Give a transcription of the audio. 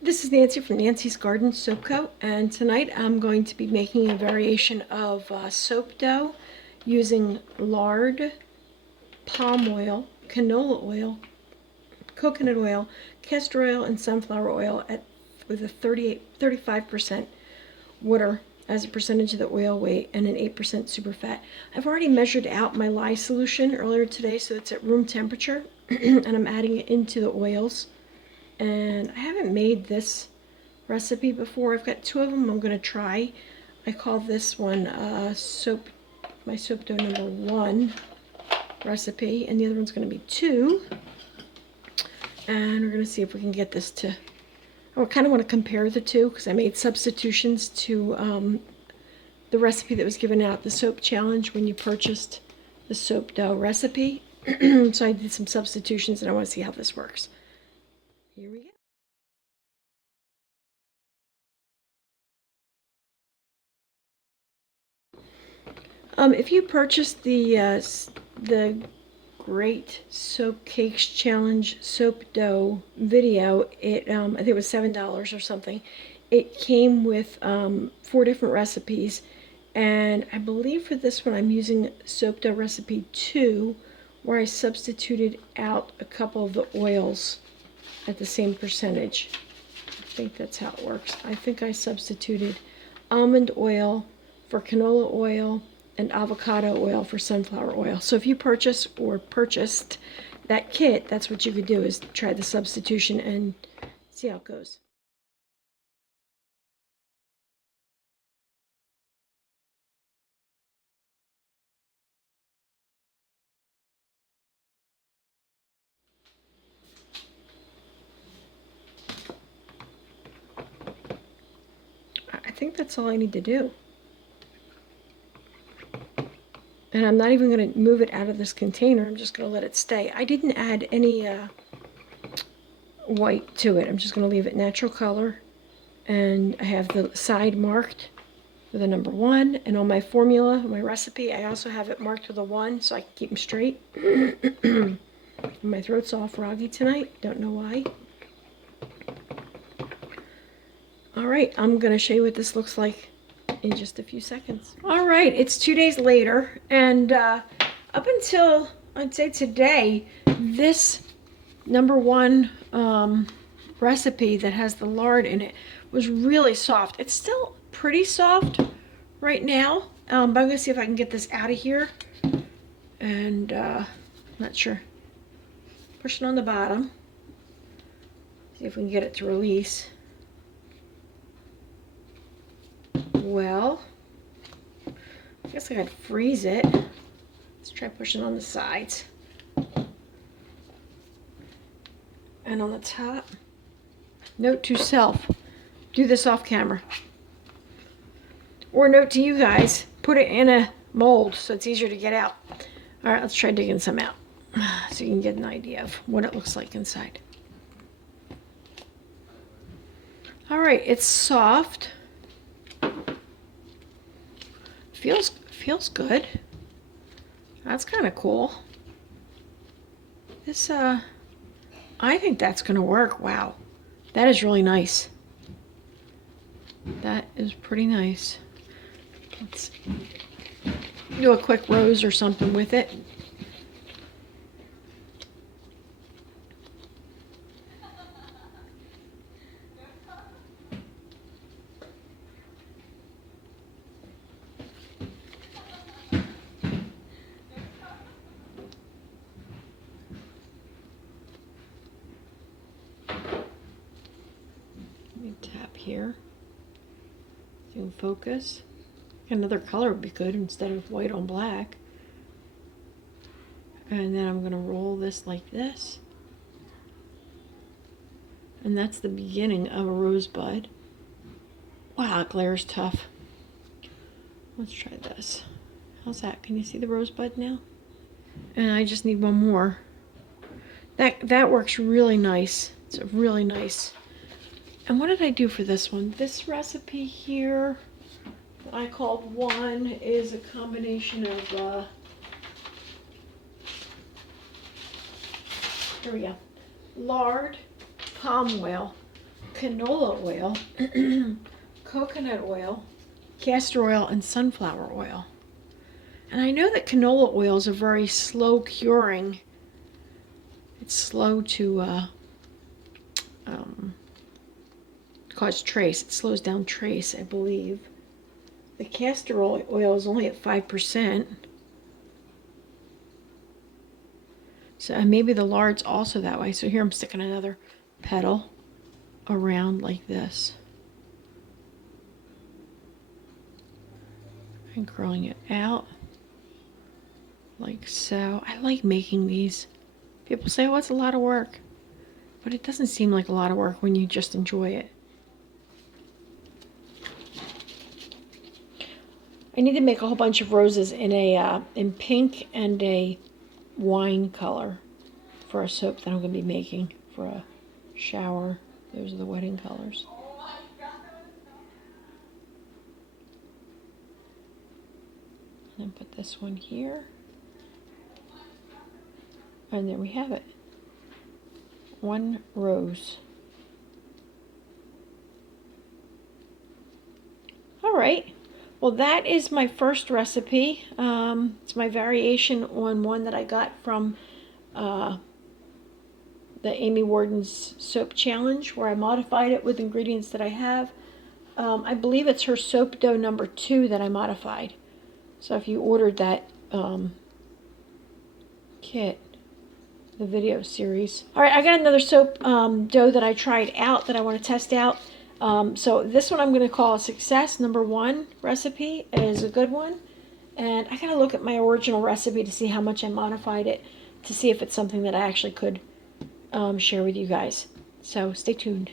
This is Nancy from Nancy's Garden Soap Co. And tonight I'm going to be making a variation of soap dough using lard, palm oil, canola oil, coconut oil, castor oil, and sunflower oil with a 35% water as a percentage of the oil weight and an 8% super fat. I've already measured out my lye solution earlier today, so it's at room temperature, and I'm adding it into the oils. And I haven't made this recipe before. I've got two of them I'm going to try. I call this one my soap dough number 1 recipe, and the other one's going to be 2. And we're going to see if we can get this to, I kind of want to compare the two because I made substitutions to the recipe that was given out, the soap challenge, when you purchased the soap dough recipe. So I did some substitutions and I want to see how this works. Here we go. If you purchased the Great Soap Cakes Challenge soap dough video, I think it was $7 or something. It came with 4 different recipes, and I believe for this one I'm using soap dough recipe 2, where I substituted out a couple of the oils at the same percentage. I think that's how it works. I think I substituted almond oil for canola oil and avocado oil for sunflower oil. So if you purchased that kit, that's what you could do, is try the substitution and see how it goes. I think that's all I need to do. And I'm not even going to move it out of this container. I'm just going to let it stay. I didn't add any white to it. I'm just going to leave it natural color. And I have the side marked with a number 1. And on my formula, my recipe, I also have it marked with a 1 so I can keep them straight. My throat's all froggy tonight. Don't know why. Alright, I'm going to show you what this looks like in just a few seconds. All right, it's 2 days later, and up until I'd say today, this number 1 recipe that has the lard in it was really soft. It's still pretty soft right now, but I'm going to see if I can get this out of here. And not sure. Push it on the bottom. See if we can get it to release. Well, I guess I gotta freeze it. Let's try pushing on the sides. And on the top. Note to self, do this off camera. Or note to you guys, put it in a mold so it's easier to get out. All right, let's try digging some out so you can get an idea of what it looks like inside. All right, it's soft. Feels good. That's kind of cool. This I think that's gonna work. Wow, that is really nice. That is pretty nice. Let's do a quick rose or something with it. Tap here. So focus. Another color would be good instead of white on black. And then I'm going to roll this like this. And that's the beginning of a rosebud. Wow, it glares tough. Let's try this. How's that? Can you see the rosebud now? And I just need one more. That works really nice. It's really nice. And what did I do for this one? This recipe here, I called 1, is a combination of, here we go, lard, palm oil, canola oil, coconut oil, castor oil, and sunflower oil. And I know that canola oils are very slow curing. It's slow to cause trace. It slows down trace, I believe. The castor oil is only at 5%. So and maybe the lard's also that way. So here I'm sticking another petal around like this. And curling it out like so. I like making these. People say, oh, it's a lot of work. But it doesn't seem like a lot of work when you just enjoy it. I need to make a whole bunch of roses in a in pink and a wine color for a soap that I'm going to be making for a shower. Those are the wedding colors. And then put this one here. And there we have it. One rose. All right. Well, that is my first recipe. It's my variation on one that I got from the Amy Warden's Soap Challenge, where I modified it with ingredients that I have. I believe it's her soap dough number 2 that I modified. So if you ordered that kit, the video series. All right, I got another soap dough that I tried out that I want to test out. So this one I'm going to call a success. Number 1 recipe is a good one. And I got to look at my original recipe to see how much I modified it, to see if it's something that I actually could share with you guys. So stay tuned.